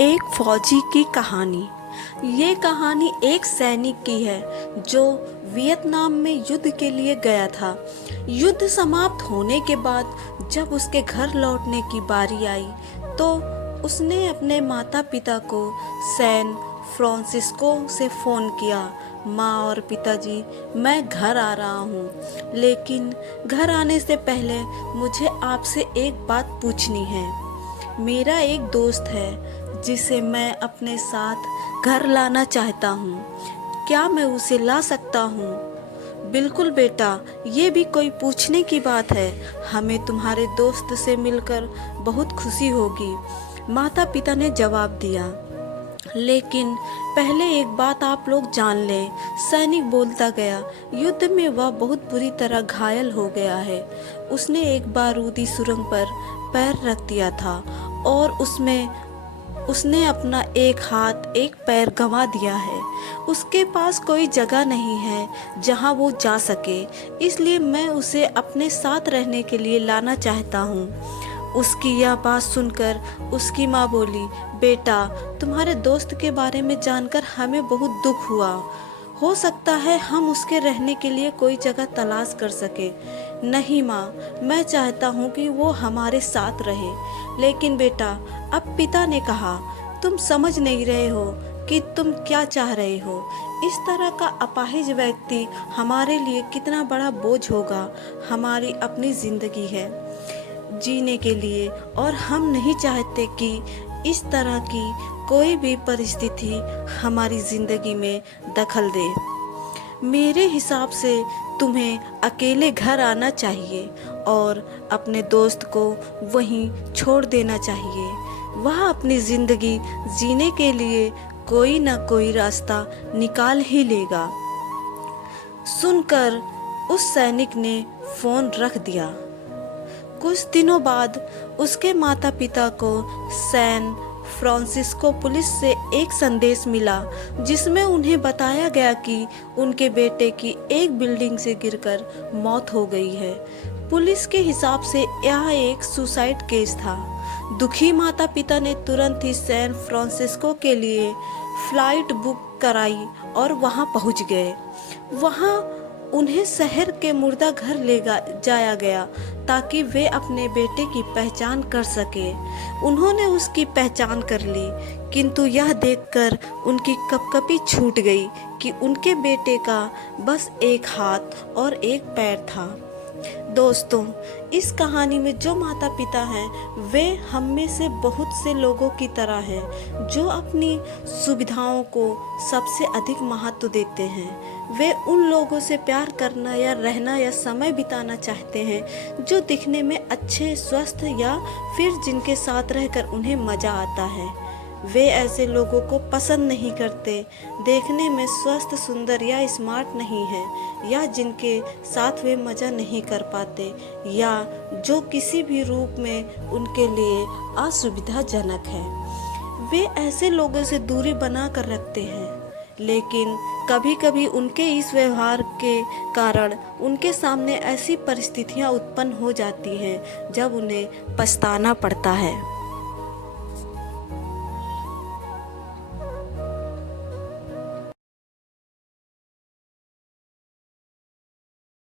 एक फौजी की कहानी। ये कहानी एक सैनिक की है जो वियतनाम में युद्ध के लिए गया था। युद्ध समाप्त होने के बाद जब उसके घर लौटने की बारी आई तो उसने अपने माता पिता को सैन फ्रांसिस्को से फ़ोन किया। माँ और पिताजी, मैं घर आ रहा हूँ, लेकिन घर आने से पहले मुझे आपसे एक बात पूछनी है। मेरा एक दोस्त है जिसे मैं अपने साथ घर लाना चाहता हूँ। क्या मैं उसे ला सकता हूँ? बिल्कुल बेटा, ये भी कोई पूछने की बात है। हमें तुम्हारे दोस्त से मिलकर बहुत खुशी होगी, माता पिता ने जवाब दिया। लेकिन पहले एक बात आप लोग जान लें, सैनिक बोलता गया। युद्ध में वह बहुत बुरी तरह घायल हो गया है। उसने एक बारूदी सुरंग पर पैर रख दिया था और उसने अपना एक हाथ एक पैर गंवा दिया है। उसके पास कोई जगह नहीं है जहां वो जा सके, इसलिए मैं उसे अपने साथ रहने के लिए लाना चाहता हूँ। उसकी यह बात सुनकर उसकी माँ बोली, बेटा, तुम्हारे दोस्त के बारे में जानकर हमें बहुत दुख हुआ। हो सकता है हम उसके रहने के लिए कोई जगह तलाश कर सके। नहीं माँ, मैं चाहता हूँ कि वो हमारे साथ रहे। लेकिन बेटा, अब पिता ने कहा, तुम समझ नहीं रहे हो कि तुम क्या चाह रहे हो। इस तरह का अपाहिज व्यक्ति हमारे लिए कितना बड़ा बोझ होगा। हमारी अपनी जिंदगी है जीने के लिए और हम नहीं चाहते कि इस तरह की कोई भी परिस्थिति हमारी जिंदगी में दखल दे। मेरे हिसाब से तुम्हें अकेले घर आना चाहिए और अपने दोस्त को वहीं छोड़ देना चाहिए। वह अपनी जिंदगी जीने के लिए कोई ना कोई रास्ता निकाल ही लेगा। सुनकर उस सैनिक ने फोन रख दिया। कुछ दिनों बाद उसके माता पिता को सैन फ्रांसिस्को पुलिस से एक संदेश मिला जिसमें उन्हें बताया गया कि उनके बेटे की एक बिल्डिंग से गिरकर मौत हो गई है। पुलिस के हिसाब से यह एक सुसाइड केस था। दुखी माता पिता ने तुरंत ही सैन फ्रांसिस्को के लिए फ्लाइट बुक कराई और वहां पहुंच गए। वहां उन्हें शहर के मुर्दा घर जाया गया ताकि वे अपने बेटे की पहचान कर सके। उन्होंने उसकी पहचान कर ली, किंतु यह देखकर उनकी कपकपी छूट गई कि उनके बेटे का बस एक हाथ और एक पैर था। दोस्तों, इस कहानी में जो माता पिता हैं वे हम में से बहुत से लोगों की तरह हैं जो अपनी सुविधाओं को सबसे अधिक महत्व देते हैं। वे उन लोगों से प्यार करना या रहना या समय बिताना चाहते हैं जो दिखने में अच्छे, स्वस्थ या फिर जिनके साथ रहकर उन्हें मज़ा आता है। वे ऐसे लोगों को पसंद नहीं करते देखने में स्वस्थ, सुंदर या स्मार्ट नहीं है, या जिनके साथ वे मज़ा नहीं कर पाते, या जो किसी भी रूप में उनके लिए असुविधाजनक है। वे ऐसे लोगों से दूरी बना कर रखते हैं, लेकिन कभी कभी उनके इस व्यवहार के कारण उनके सामने ऐसी परिस्थितियां उत्पन्न हो जाती हैं जब उन्हें पछताना पड़ता है।